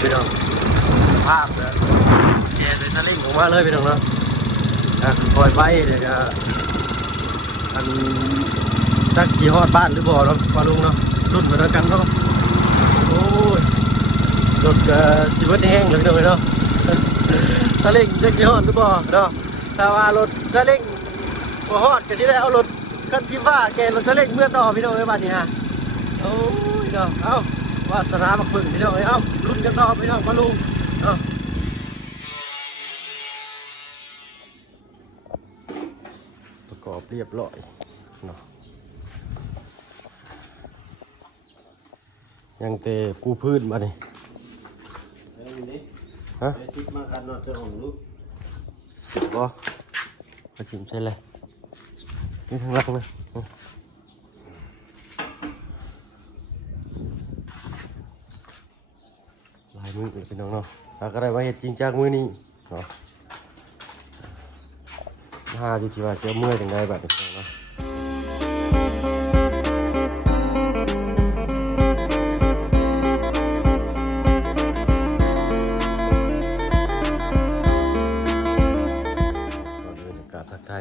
พี่น้องสภาพเลยแกเลยสลิงออกมาเลยพี่น้องเนาะคอยไปเดี๋ยวจะอันตักจีฮอดบ้านหรือบ่เนาะปลาลุงเนาะรุ่นมาแล้วกันเนาะโอ้ยรถก็สิเบิดแห้งเลยพี่น้องเนาะสลิงตักจีฮอดหรือบ่เนาะแต่ว่ารถสลิงบ่ฮอดก็สิได้เอารถคันชิฟ้าแกรถสลิงเมื่อต่อพี่น้องในบ้านนี้ฮะโอ้ยเนาะเอ้าวาสนาบักพึ่งพี่น้องเอ้ารุ่นกันต่อพี่น้องปลาลุงเอ้าประกอบเรียบร้อยเนาะยังเตะปูพื้นมาดิฮะสิบมากันนอดเธอของลูกสิบก็มาชิมใช่เลยนี่ทางลักนะลายมือพี่น้องเนาะเราก็ได้ว่าเห็ดจริงจากมือนี้เนาะหาดูที่ว่าเสียเมื่อยถึงไงแบบนี้เนาะ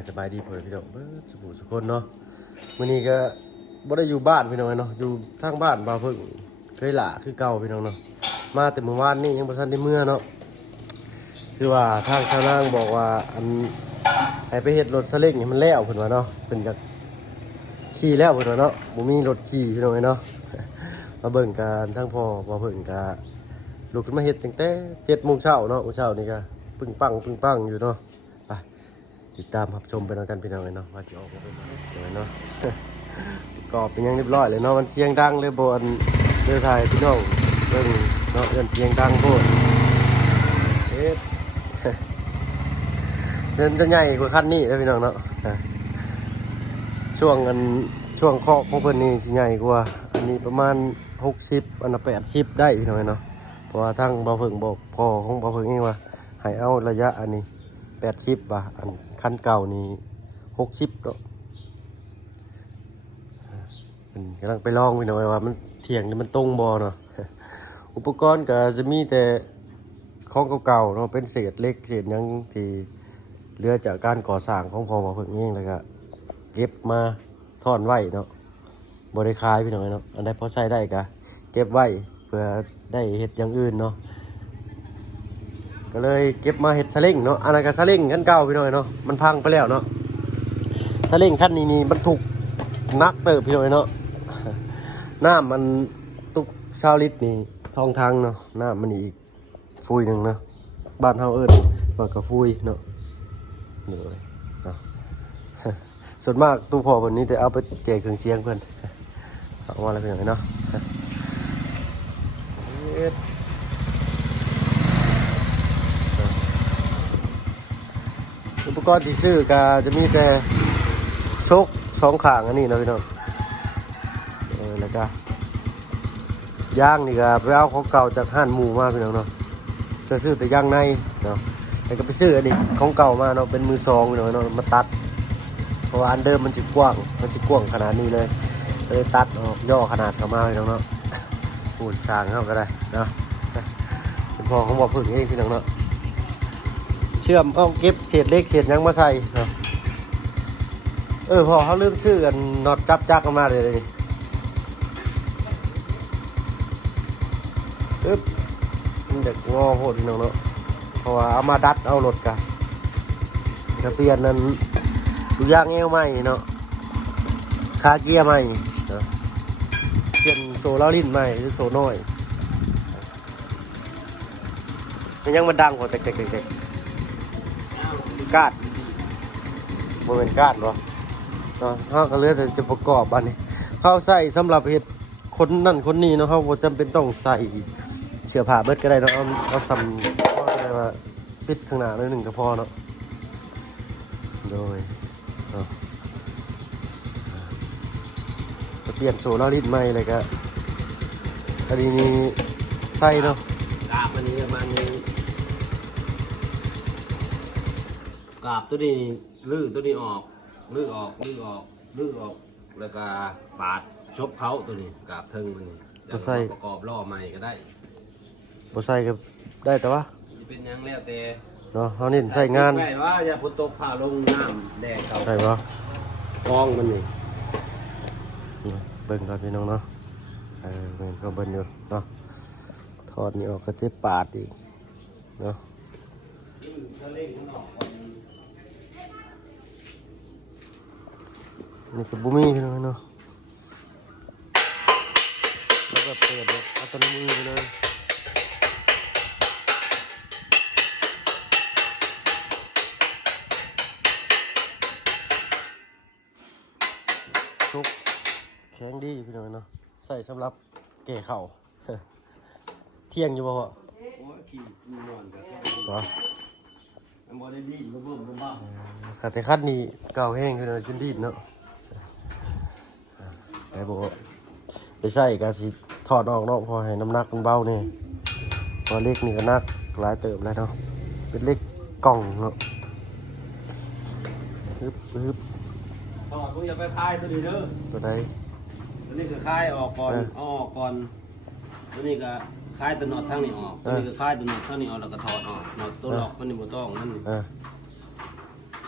สบายดีเพื่อนพี่น้องสบู่สุกคนเนาะวันนี้ก็บ่ได้อยู่บ้านพี่น้องเนาะอยู่ทางบ้านบ่าวเพิ่งเคยหล่าคือเก่าพี่น้องเนาะมาแต่เมื่อวานนี้ยังบ่ทันได้เมื่อเนาะคือว่าทางชาวนางบอกว่าอันให้ไปเฮ็ดรถซาเล้งให้มันแล้วเพิ่นว่าเนาะเพิ่นจะขี่แล้วเพิ่นว่าเนาะบ่มีรถขี่พี่น้องเนาะมาเบิ่งกันทั้งพ่อบ่าวเพิ่งก็ลุกขึ้นมาเฮ็ดตั้งแต่ 7:00 นเนาะมื้อเช้านี่ก็ปึ้งปังอยู่เนาะติดตามรับชมไปแล้วกันพี่น้องเนาะว่าสิออกมาเป็นยังไงเนาะกรอบเป็นยังเรียบร้อยเลยเนาะมันเสียงดังเลยบนเรือไทยพี่น้องเรื่องเนาะเรื่องเสียงดังโคตรเดินจะใหญ่กว่าคันนี้เลยพี่น้องเนาะช่วงเคาะของเพิ่นนี่สิใหญ่กว่าอันนี้ประมาณ60อันนั้น80ได้พี่น้องเนาะเพราะว่าทางบ่าวเพิ่งบอกพ่อของบ่าวเพิ่งนี่ว่าให้เอาระยะอันนี้80บ่ะอันคันเก่านี่60เนาะกำลังไปลองไปหน่อยว่ามันเถียงนี่มันตรงบ่เนาะอุปกรณ์ก็จะมีแต่ของเก่าๆเนาะเป็นเศษเล็กเศษยังที่เหลือจากการก่อสร้างของพ่อมาเพิ่งเองแล้วก็เก็บมาท่อนไว้เนาะบ่ได้ขายพี่น้องเนาะอันใดพอใช้ได้ก็เก็บไว้เพื่อได้เฮ็ดอย่างอื่นเนาะก็เลยเก็บมาเห็ดซาเล้งเนาะอันนั้นก็ซาเล้งคันเก่าพี่น้อยเนาะมันพังไปแล้วเนาะซาเล้งคันนี้นี่บรรทุกนักเติบพี่น้อยเนาะน้ำมันตุก20 ลิตรนี่2 ทางเนาะน้ำมันอีกฟุยหนึ่งเนาะบ้านเฮาเอิ้นว่ากระฟุยเนาะนี่เลยเนาะส่วนมากตู้พอแบบนี้แต่เอาไปแก้เครื่องเสียงเพื่อนเอามาอะไรเป็นอย่างไรเนาะอุปกรณ์ที่ซื้อก็จะมีแต่โชค2 ข้างอันนี้นะพี่น้องแล้วก็ย่างนี่ก็ไปเอาของเก่าจากห้านหมูมาพี่น้องเนาะจะซื้อแต่ย่างในเนาะแล้วก็ไปซื้ออันนี้ของเก่ามาเนาะเป็นมือ2พี่น้องเนาะมาตัดเพราะว่าอันเดิมมันสิกว้างขนาดนี้เลยตัดออกย่อขนาดเข้ามาพี่น้องเนาะปูนสร้างเข้าก็ได้เนาะเป็นพอของบ่พึ่งเองพี่น้องเนาะเชื่อมเอาเก็บเศษเล็กเศษยังมาใส่เนาะพอเขาลืมชื่อกันน็อตจักมาเลยมันเด็กงอโหดพี่น้องเนาะเพราะว่าเอามาดัดเอารถกันจะเปลี่ยนนั้นดูยางเอวใหม่เนาะคาเกียร์ใหม่เนาะเปลี่ยนโซ่ล้อลิ้นใหม่หรือโซ่น้อยมันยังมันดังกว่าแต่กาดโมเมนต์กาดหรอเขาก็เลือกจะประกอบอันนี้เขาใส่สำหรับเห็ดคนนั่นคนนี้เนาะเขาจำเป็นต้องใส่เสื้อผ้าเบิดก็ได้เนาะเอาซ้ำก็ได้ว่าปิดข้างหน้าหนึ่งก็พอเนาะโดยเปลี่ยนโซ่ล้อลิ้นใหม่เลยก็อันนี้มีใส่เนาะกาบอันนี้ประมาณนี้กาบตัวนี้ลื้อตัวนี้ออกลื้อออกแล้วก็ปาดชบเขาตัวนี้กาบเทิงตัวนี้จะประกอบล้อใหม่ก็ได้ บ่ใส่ก็ได้แต่ว่า เป็นยังแล้วแต่ เนาะเฮานี่ใส่งาน ไม่ว่าอย่าฝนตกผ่าลงน้ำแดดเขา ใช่บ่ กองมันนี่ เบิ่งก่อนพี่น้องเนาะแม่นก็เบิ่งอยู่เนาะถอดนี่ออกก็เจ็บปาดอีกเนาะนี่ก็บ่มีพี่น้องเนาะแล้วก็เปิดแบบอัตโนมือไปเลยชุกแข็งดีพี่น้องเนาะใส่สำหรับแก่เข่า เที่ยงอยู่บ่พ่อ โอ้ยขี่นอนกับแค่ บ่ มันบ่ได้ดีบ่เบิ่มบ่บ้า ขาแต่คัดนี่เก่าแห้งคือจนดีดเนาะไปบ่ไปใส่ก็สิถอดออกเนาะพอให้น้ำหนักมันเบานี่พอเล็กนี่ก็หนักหลายเติบแล้วเนาะเป็นเล็กกล่องเนาะฮึบ ถอดมึงอย่าไปพายตัวนี้เด้อ ตัวใด ตัวนี้ก็คายออกก่อนเอาออกก่อนตัวนี้ก็คายตัวน็อตทางนี้ออกตัวนี้ก็คายตัวน็อตทางนี้ออกแล้วก็ถอดออกน็อตตัวล็อกมันนี่บ่ต้องมันนี่ อ่า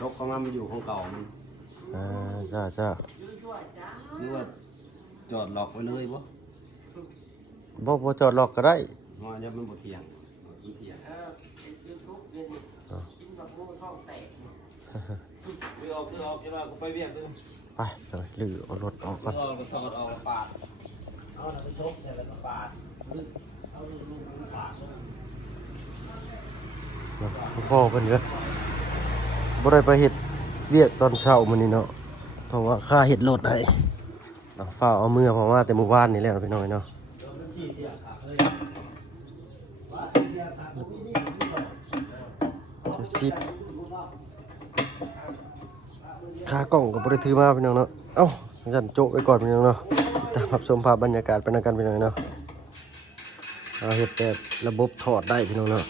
ล็อกของมันอยู่ของเก่ามัน จ้า หรือว่าจอดล็อกไว้เลยบ่ บ่จอดล็อกก็ได้ เพราะว่าเดี๋ยวมันบ่เที่ยงมันเที่ยงไปออกจะว่ากูไปเวียกเด้อ ไปเลยหรือเอารถออกก่อน ถอดออกแล้วปาดเอาแล้วไปชกแล้วก็ปาดเอาลูกปาด พ่อเพิ่นก็บ่ได้ไปเฮ็ดเวียกตอนเช้ามื้อนี้เนาะเพราะว่าค่าเฮ็ดรถให้เนาะฟ้าเอามือผมมาแต่เมื่อวานนี่แหละพี่น้อยเนาะจะสิบค่ากล้องก็บ่ได้ถือมาพี่น้องเนาะเอ้าฉันโจ๊ะไว้ก่อนพี่น้องเนาะตามรับชมภาพบรรยากาศไปนำกันพี่น้องเนาะเอาเฮ็ดแบบระบบถอดได้พี่น้องเนาะ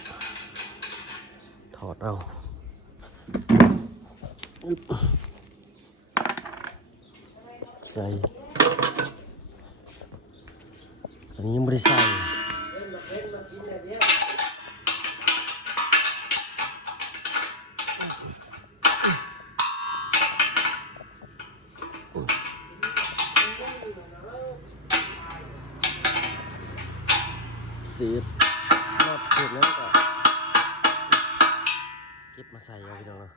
ถอดเอาอึ๊บใส่อันนี้ยังไม่ได้ใส่เสียบนอดเสร็จแล้วก็เก็บมาใส่เอาพี่น้องเนาะ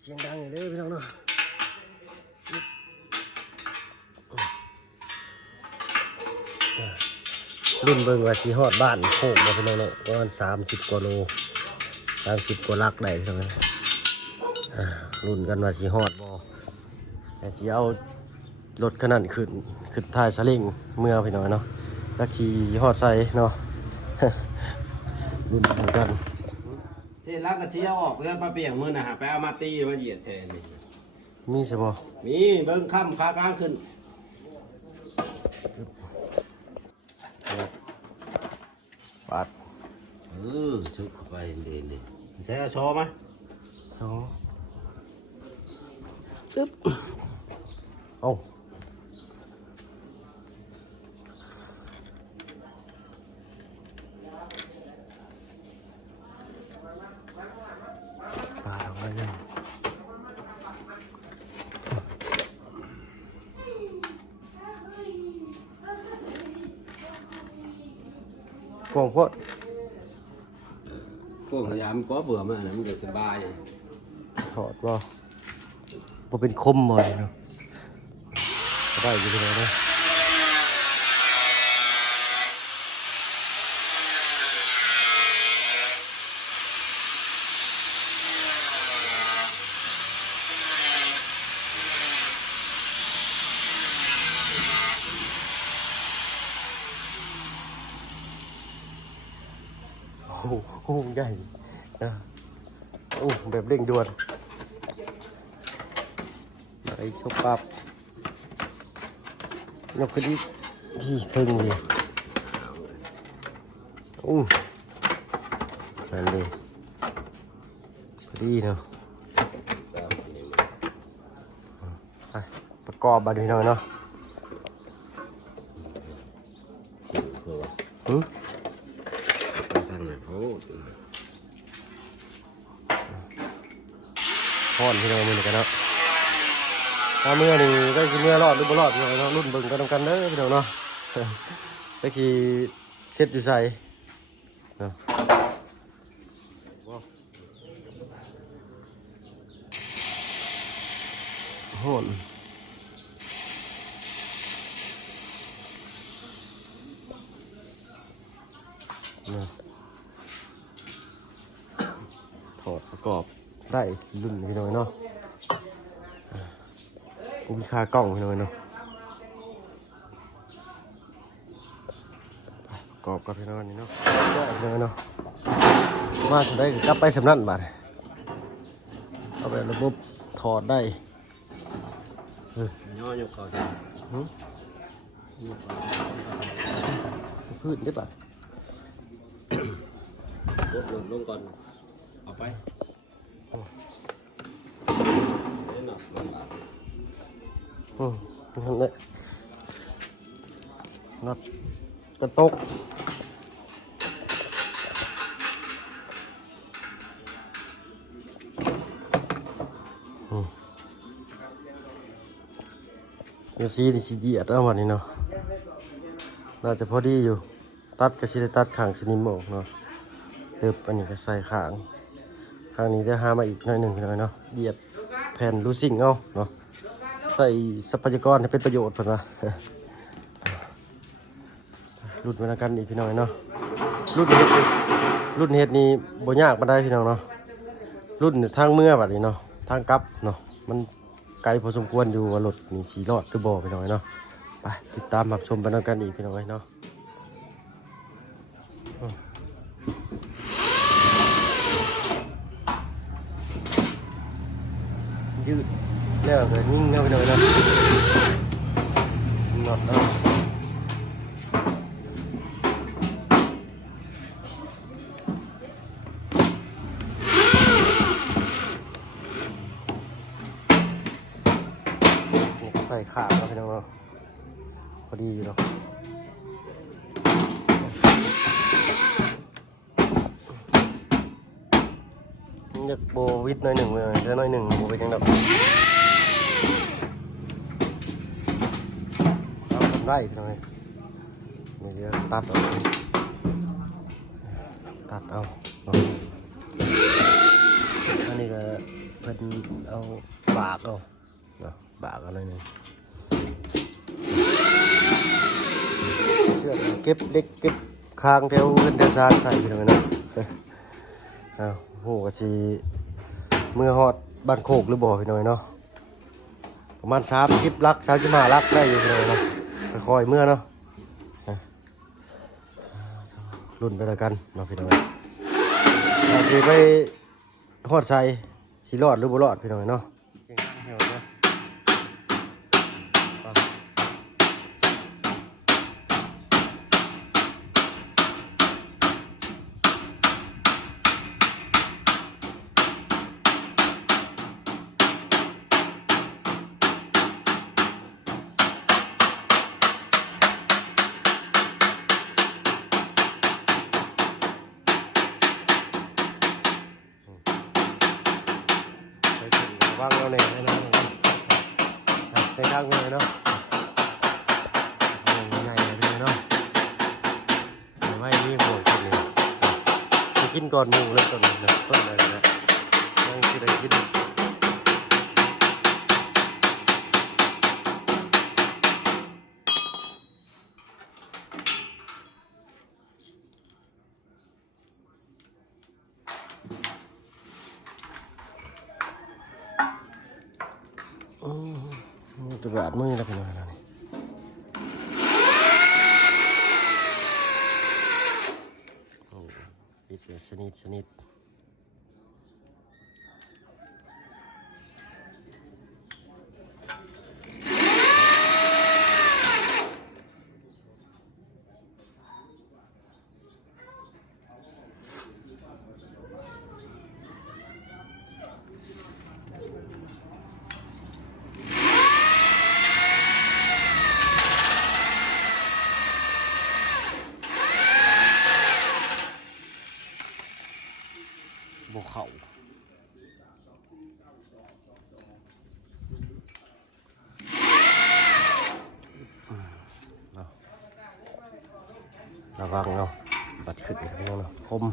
เสียงดังอยู่เลยพี่น้องเนาะรุ่นเบิ่งว่าสิฮอดบ้านโคกมาพี่น้องเนาะประมาณ30 กว่าโล30 กว่าลักได้พี่น้องเนาะรุ่นกันว่าสิฮอดบ่แต่สิเอารถขนาดขึ้นท้ายสลิงเมื่อพี่น้องเนาะจักสิฮอดใส่เนาะ รุ่นกัน เส้นลักกระเชียวออกเพื่อปลาเปียกมือนะฮะไปเอามาตีมาเหยียดแทนนี่ มีใช่บ่ มีเบิ้งค่ำขากลางขึ้น ปัด ชุบเข้าไปเด่นเลยใช้ชอไหม สองตึ๊บเอาปาดออกมาเนี่ยกล่องพอด พวกขยะมันก็เบื่อมากนะมันก็สบาย ถอดว่าเป็นคมบ่อยเนาะได้อยู่ที่ไหนนะโอ้โหใหญ่นะโอ้แบบเร่งด่วนไอ้ชกปับยกขึ้นอีกพี่เพิ่งเลยนั่นเลยพอดีเนาะไปประกอบบัดนี้หน่อยเนาะ ฮ้อนพี่น้องมื้อนี้กันเนาะถ้าเมื่อนี่ก็สิเมื่อรอดหรือบ่รอดพี่น้องเนาะรุ่นเบิ่งกันนำกันเด้อพี่น้องเนาะก็สิเช็ดอยู่ใส่เนาะฮ้อนเนาะถอดประกอบได้รุ่นพี่น้องเนาะกูมีค่ากล้องพี่น้องเนาะประกอบกับพี่น้องนี่เนาะได้พี่น้องเนาะมาสุดได้กลับไปสำนักบาดเอาไประบบถอดได้ ย่อยกเขาจ้ะ พืชได้บาด ลดลงก่อนเอาไปเล่นหนักลงบาท นั่นแหละน็อตกระตกเดี๋ยวซีนี่สีเดียดเอาวันนี้เนาะน่าจะพอดีอยู่ตัดก็สิได้ตัดข้างสนิมออกเนาะเติบอันนี้ก็ใส่ข้างนี้ได้หามาอีกหน่อยหนึ่งพี่น้อยเนาะเหยียบแผ่นลูซิ่งเอาเนาะใส่ทรัพยากรให้เป็นประโยชน์เพิ่นว่ารุ่นมันกันอีกพี่น้อยเนาะรุ่นเฮ็ดนี่บ่ยากปานใดพี่น้องเนาะรุ่นทางเมื่อบัดนี้เนาะทางกลับเนาะมันไกลพอสมควรอยู่ว่ารถนี่สิรอดหรือบ่พี่น้อยเนาะไปติดตามรับชมไปนำกันอีกพี่น้อยเนาะยืดแล้วก็ยิ่งเข้าไปหน่อยนะหนอดเอาใส่ขาแล้วพี่น้องเนาะพอดีอยู่เนาะอยากโบวิดหน่อยหนึ่งเลยเดี๋ยวหน่อยหนึ่งโบไปจังดับเอาทำได้พี่น้องนี่เดี๋ยวตัดเอาอันนี้ก็เพิ่นเอาบากเอาเนาะบากเอาหน่อยหนึ่งเชือกเก็บเล็กเก็บคางแถวเงินเดือนซานใส่พี่น้องเนาะอ้าวโหกะสิเมื่อฮอดบ้านโคกหรือบ่พี่น้อยเนาะประมาณ30 ลัก35 ลักได้อยู่พี่น้อยเนาะค่อยๆเมื่อเนาะรุ่นไปแล้วกันเนาะพี่น้อยสิไปฮอดใส่สิรอดหรือบ่รอดพี่น้อยเนาะวางเราเนี่ยนะใส่ข้างเลยเนาะง่ายเลยเนาะไม่มีห่วงกินเลยจะกินก่อนหมูเลยต้นนะต้นอะไรนะยังกินอะไรกินจะบาดมือแล้วพี่น้องนะปิดแบบชนิดบวเข่า ระวังเนาะบัดขึ้นพี่น้องเนาะคม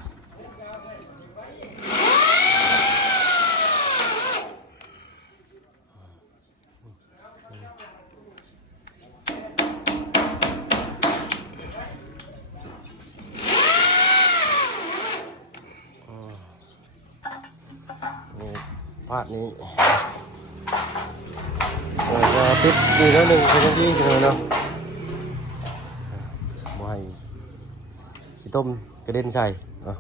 นี่ฟาดนี้จะปิดดีแล้วหนึ่งเป็นที่เลยเนาะบ่ให้พี่ต้มกระเด็นใส่เนาะ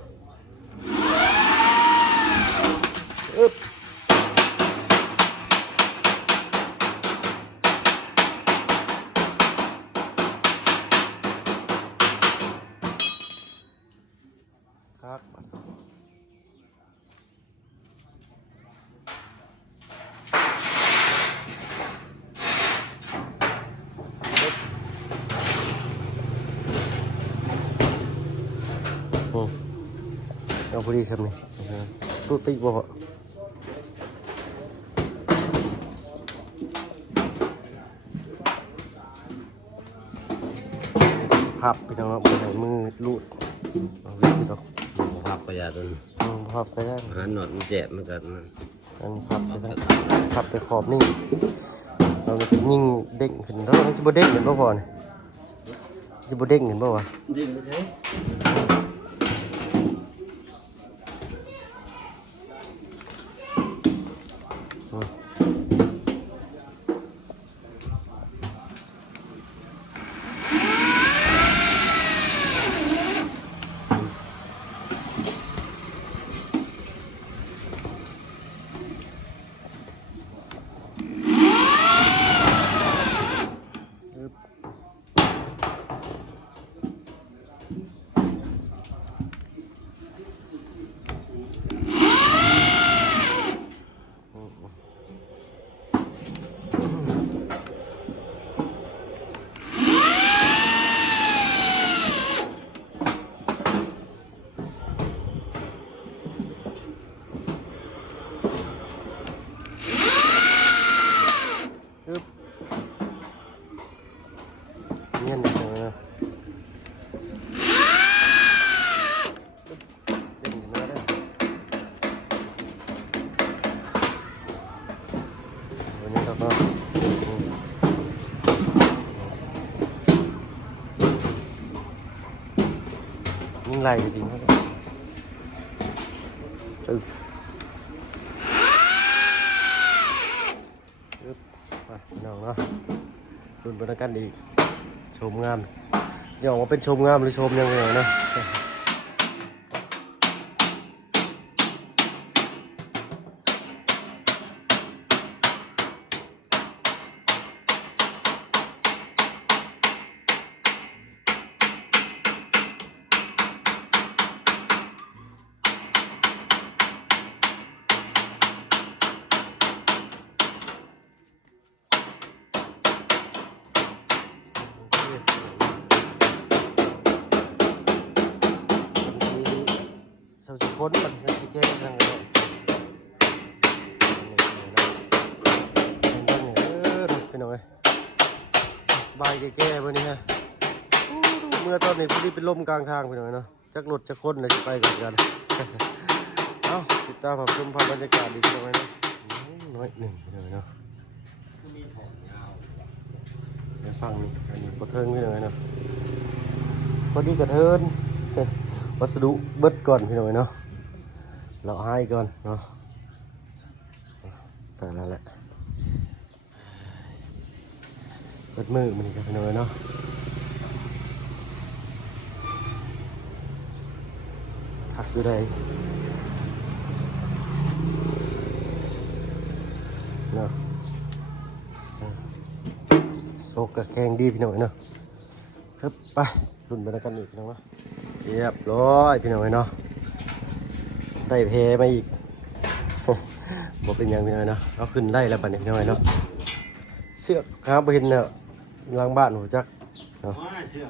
อึ๊บครับเอาพอดีครับนี่ตู้ติ๊กบ่พับพี่น้องครับใส่มือลูดเอาวิ่งต่อ พับประหยัดมัน พับไปได้ หันหนอดมันเจ็บมันกันมัน อันพับไปได้พับแต่ขอบนี่เราจะยิงเด้งขึ้นแล้วมันจะบ่เด้งเห็นบ่พอเนี่ยจะบ่เด้งเห็นบ่วะ ดิ้นไม่ใช่เงี้ยนะเด้งมาได้วันนี้เราก็ยิงไหลจริงๆครับจึ๊บไปน้องเนาะรุ่นบรรยากาศดีชมงามจะออกมาเป็นชมงามหรือชมยังไงนะสาวสิคนมันจะแก้ทางไหนพี่น้องเอ้ยใบแก้ๆวันนี้ฮะเมื่อตอนนี้พอดีเป็นลมกลางทางพี่น้องเนาะจักรถจักคนเลยไปกันเอ้าติดตามผมชมภาพบรรยากาศดีพี่น้องเนาะน้อยหนึ่งพี่น้องเนาะเดี๋ยวฟังนี่อันนี้กระเทิงพี่น้องเนาะพอดีกระเทินวัสดุเบิดก่อนพี่น้องเนาะเราให้ก่อนเนาะแต่แล้วแหละเบิดมือมันนี่ครับพี่น้องเนาะถักอยู่ได้เนาะโซกกระแกงดีพี่น้องเนาะฮึบไปรุ่นไปแล้วกันอีกพี่น้องเนาะเรียบร้อยพี่น้องเนาะได้เพมาอีกบอกเป็นยังพี่น้อยเนาะเอาขึ้นได้แล้วบัดนี้พี่น้อยเนาะเสือกครับเห็นเนี่ยหลังบ้านหัวจักเนาะ เชื่อ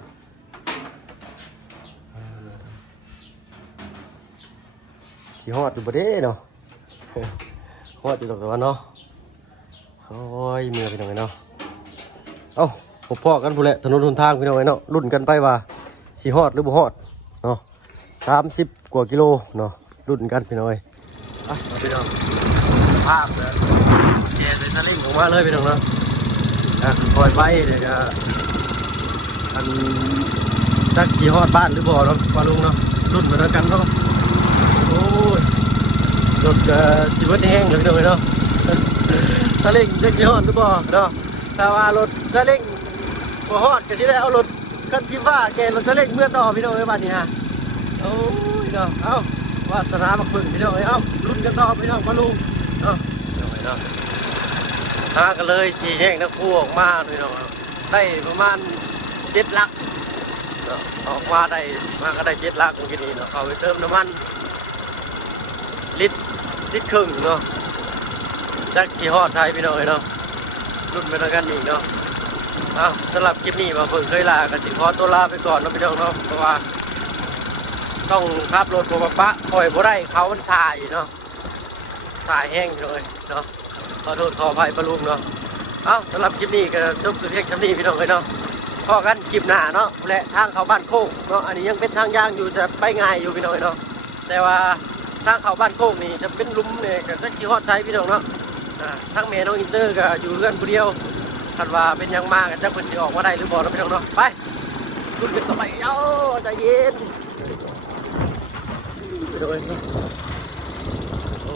สิฮอดอยู่บ่เด้เนาะฮอดอยู่ดอกแต่ว่าเนาะโอ้ยเมื่อพี่น้อยเนาะเอ้าพบพ่อกันพู้นแหละถนนหนทางพี่น้อยเนาะรุ่นกันไปว่าส สิฮอดหรือบ่ฮอดเนาะ30 กว่ากิโลเนาะรุ่นกันพี่น้อยอ่ะพี่น้องสภาพเลยแกใส่สลิงออกมาเลยพี่น้องเนาะคอยไปเดี๋ยวก็อันจักสิฮอดบ้านหรือบ่เนาะปลาลุงเนาะรุ่นมาแล้วกันเนาะโอ้ยรถก็สิเบิดแห้งเลยพี่น้องเนาะสลิงจักสิฮอดหรือบ่เนาะถ้าว่ารถสลิงบ่ฮอดก็สิได้เอารถคันสิฟ้าแกรถสลิงเมื่อต่อพี่น้องไว้บ้านนี้ฮะโอ้ยเนาะเอ้าวาสนาบักเบิ่งพี่น้องเอ้ารุ่นกันต่อพี่น้องปลาลุงเนาะพี่น้องเนาะหากันเลย4แยกนักคู่ออกมาพี่น้องได้ประมาณ7 ลักออกมาได้มาก็ได้7 ลักเมื่อกี้นี้เนาะเขาไปเติมน้ำมันลิตรครึ่งเนาะจักที่ฮอดใช้พี่น้องเนาะรุ่นไปแล้วกันอีกเนาะสำหรับคลิปนี้มาเพิ่งเคยลากันสิขอตัวลาไปก่อนเนาะพี่น้องเนาะเพราะว่าต้องขับรถปะปล่อยบ่ได้เขามันสายเนาะสายแห้งเลยเนาะขอโทษขออภัยปะลุงเนาะสำหรับคลิปนี้ก็จบเพียงเท่านี้พี่น้องเนาะพอกันคลิปหน้าเนาะและทางเขาบ้านโคกเนาะอันนี้ยังเป็นทางย่างอยู่จะไปง่ายอยู่พี่น้องเนาะแต่ว่าทางเขาบ้านโคกนี่จะเป็นลุ่มเนี่ยก็จะชิฮอดใช้พี่น้องเนาะทั้งเมน้องอินเตอร์ก็อยู่เพื่อนผู้เดียวคันว่าเป็นยังมากจะเพิ่นสิออกมาได้หรือบ่เนาะพี่น้องเนาะไปขึ้นกันต่อไปใจเย็นไปดูเลยโอ้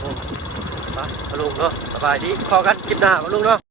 ไปมาลุงเนาะสบายดีพอกันคลิปหน้ามาลุงเนาะ